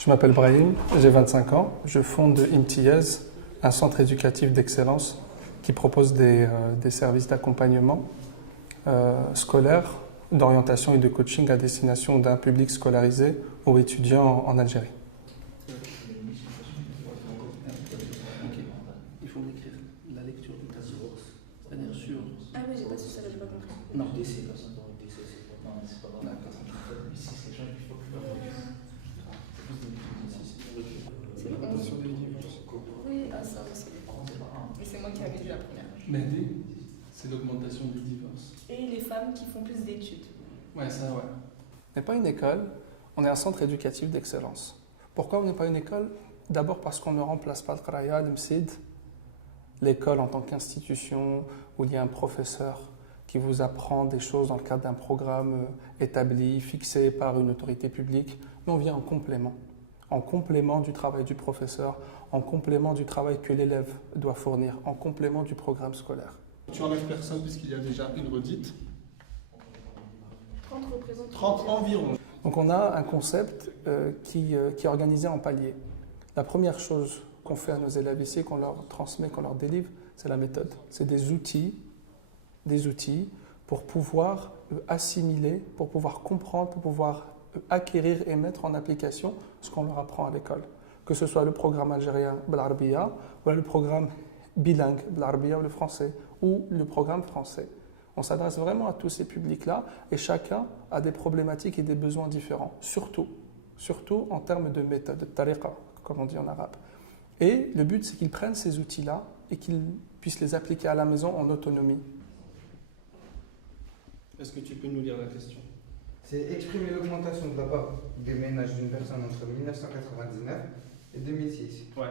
Je m'appelle Brahim, j'ai 25 ans. Je fonde Imtiyaz, un centre éducatif d'excellence qui propose des services d'accompagnement scolaire, d'orientation et de coaching à destination d'un public scolarisé ou étudiant en Algérie. Il faut m'écrire la lecture de ta source, c'est-à-dire sur... Ah oui, j'ai pas su ça, là, j'ai pas compris. Non, DC. C'est le 11. Oui, ah ça, oui, c'est les parents. Mais c'est moi qui avais dit la première. Mehdi, c'est l'augmentation du divorce. Et les femmes qui font plus d'études. Ouais, ça, ouais. On n'est pas une école, on est un centre éducatif d'excellence. Pourquoi on n'est pas une école? D'abord parce qu'on ne remplace pas le Qraya, le Msid, l'école en tant qu'institution où il y a un professeur qui vous apprend des choses dans le cadre d'un programme établi, fixé par une autorité publique. Nous, on vient en complément du travail du professeur, en complément du travail que l'élève doit fournir, en complément du programme scolaire. Tu enlèves personne puisqu'il y a déjà une redite. 30 représentants. 30 environ. Donc on a un concept qui est organisé en paliers. La première chose qu'on fait à nos élèves ici, qu'on leur transmet, qu'on leur délivre, c'est la méthode. C'est des outils pour pouvoir assimiler, pour pouvoir comprendre, pour pouvoir acquérir et mettre en application ce qu'on leur apprend à l'école. Que ce soit le programme algérien Blarbiya, ou le programme bilingue Blarbiya ou le français, ou le programme français. On s'adresse vraiment à tous ces publics-là et chacun a des problématiques et des besoins différents, surtout en termes de méthode, de tariqa, comme on dit en arabe. Et le but, c'est qu'ils prennent ces outils-là et qu'ils puissent les appliquer à la maison en autonomie. Est-ce que tu peux nous lire la question? C'est exprimer l'augmentation de la part des ménages d'une personne entre 1999 et 2006. Ouais.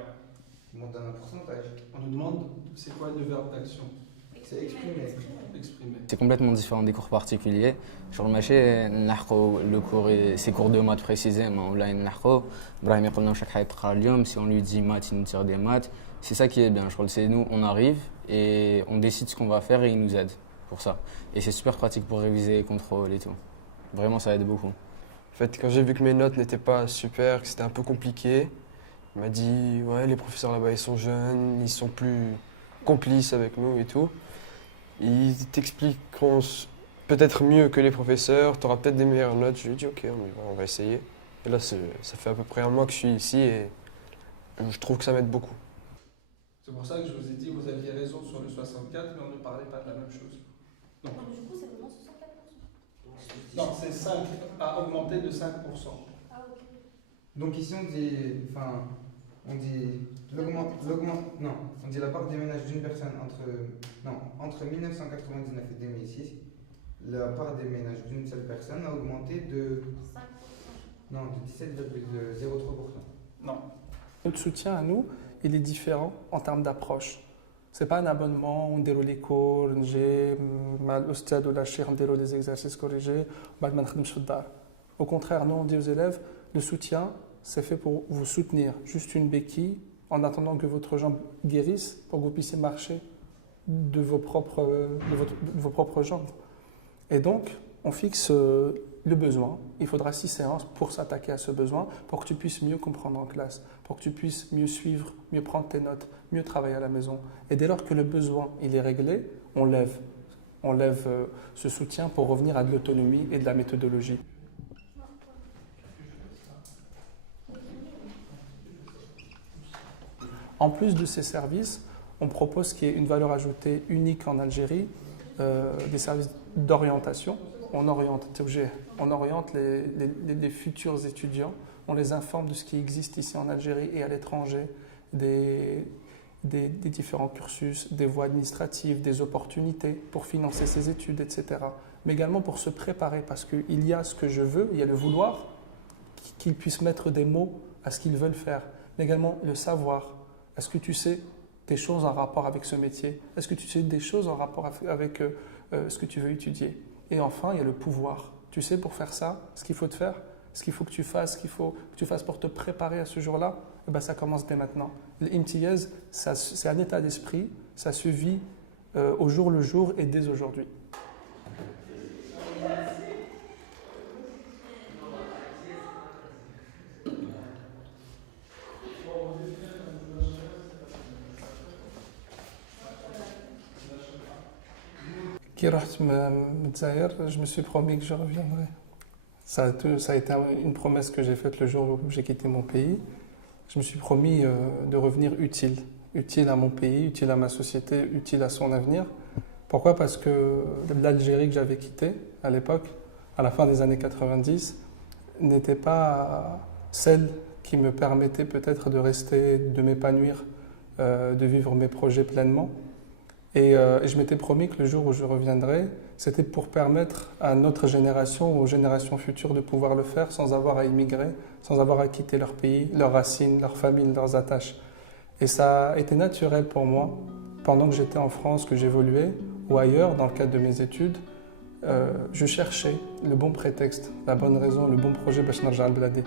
On donne un pourcentage. On nous demande c'est quoi le verbe d'action? C'est exprimer. Exprimer. C'est complètement différent des cours particuliers. Sur le marché, le cours, ces cours de maths précisément, là, si on lui dit maths, il nous tire des maths. C'est ça qui est bien, c'est nous, on arrive et on décide ce qu'on va faire et il nous aide pour ça. Et c'est super pratique pour réviser les contrôles et tout. Vraiment, ça aide beaucoup. En fait, quand j'ai vu que mes notes n'étaient pas super, que c'était un peu compliqué, il m'a dit ouais, les professeurs là-bas ils sont jeunes, ils sont plus complices avec nous et tout. Ils t'expliqueront peut-être mieux que les professeurs, tu auras peut-être des meilleures notes. Je lui ai dit ok, on va essayer. Et là, ça fait à peu près un mois que je suis ici et je trouve que ça m'aide beaucoup. C'est pour ça que je vous ai dit vous aviez raison sur le 64, mais on ne parlait pas de la même chose. Donc, du coup, c'est vraiment 64%. Non, c'est 5 à augmenter de 5%. Ah, ok. Donc ici on dit la part des ménages d'une personne entre 1999 et 2006, la part des ménages d'une seule personne a augmenté de 5%. Non, de 17,03%. Non. Notre soutien à nous, il est différent en termes d'approche. Ce n'est pas un abonnement, on déroule les cours, j'ai mal au stade ou la chire, on déroule des exercices corrigés, au contraire, nous on dit aux élèves, le soutien, c'est fait pour vous soutenir, juste une béquille, en attendant que votre jambe guérisse, pour que vous puissiez marcher de vos propres jambes. Et donc, on fixe le besoin. Il faudra 6 séances pour s'attaquer à ce besoin, pour que tu puisses mieux comprendre en classe, pour que tu puisses mieux suivre, mieux prendre tes notes, mieux travailler à la maison. Et dès lors que le besoin il est réglé, on lève ce soutien pour revenir à de l'autonomie et de la méthodologie. En plus de ces services, on propose qu'il y ait une valeur ajoutée unique en Algérie, des services d'orientation. On oriente les futurs étudiants, on les informe de ce qui existe ici en Algérie et à l'étranger, des différents cursus, des voies administratives, des opportunités pour financer ses études, etc. Mais également pour se préparer, parce qu'il y a ce que je veux, il y a le vouloir, qu'ils puissent mettre des mots à ce qu'ils veulent faire, mais également le savoir. Est-ce que tu sais des choses en rapport avec ce métier? Est-ce que tu sais des choses en rapport avec ce que tu veux étudier? Et enfin, il y a le pouvoir. Tu sais, pour faire ça, ce qu'il faut te faire, ce qu'il faut que tu fasses, ce qu'il faut que tu fasses pour te préparer à ce jour-là, eh ben, ça commence dès maintenant. L'imtiyaz, c'est un état d'esprit, ça se vit au jour le jour et dès aujourd'hui. Qui رحت من الجزائر, je me suis promis que je reviendrai. Ça a été une promesse que j'ai faite le jour où j'ai quitté mon pays. Je me suis promis de revenir utile à mon pays, utile à ma société, utile à son avenir. Pourquoi? Parce que l'Algérie que j'avais quittée à l'époque, à la fin des années 90, n'était pas celle qui me permettait peut-être de rester, de m'épanouir, de vivre mes projets pleinement. Et je m'étais promis que le jour où je reviendrai, c'était pour permettre à notre génération, aux générations futures, de pouvoir le faire sans avoir à immigrer, sans avoir à quitter leur pays, leurs racines, leur famille, leurs attaches. Et ça a été naturel pour moi, pendant que j'étais en France, que j'évoluais, ou ailleurs, dans le cadre de mes études, je cherchais le bon prétexte, la bonne raison, le bon projet باش نرجع لبلادي.